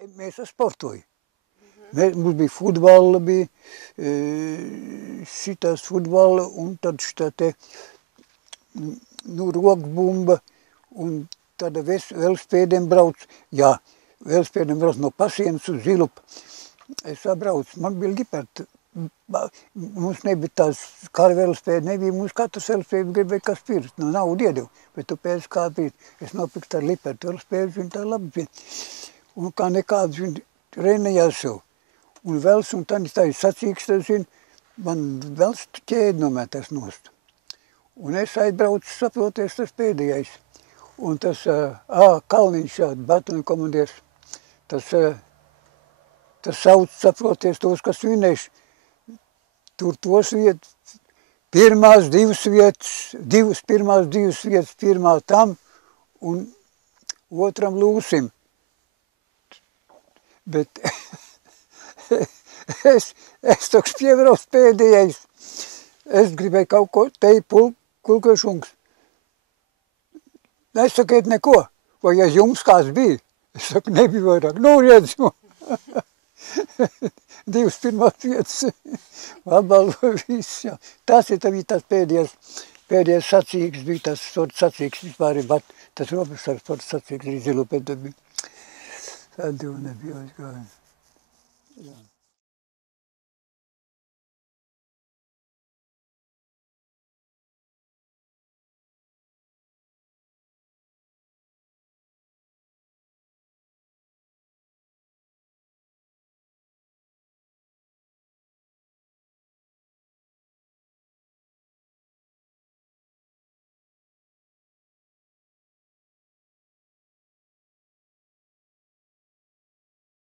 Mēs sportoju. Mums bija futbola, bija šitas futbola un tad šitā te rokbumba un tāda velosipēdiem brauc. Jā, velosipēdiem brauc no Pasienas uz Zilupu. Es sabraucu, man bija Liperta. Mums nebija tās kara velosipēdi, nebija mums katrs velosipēdi gribēja kas pirkt. No naudu iedevu, bet tu pēc kā pirkt. Es nopirku tādu Liperta velosipēdu, viņi tā labi bija. Un kā nekāds viņi trenējās jau. Un vels, un tad tā ir sacīkstas, man vels ķēdi nomētās nost. Un es aizbraucu, saproties, tas pēdējais. Un tas Kalniņš, bataļona komandieris, tas sauc, saproties, tos, kas vinējuši. Tur tos vietas, pirmās divas vietas, pirmā tam un otram Lūsim. Bet es toks piebrauc pēdējais. Es gribēju kaut ko teikt, Kulkašungs. Nesakiet neko, vai ja jums kāds bija? Es saku, nebija vairāk. Nu, redz, divas pirmās vietas. Atbalvo viss, jā. Tas ir tās pēdējais sacīgs, bija tas sacīgs vispār, bet tas robežsargs sacīgs arī Zilupē bija. Tad jau nebija aizgājumi.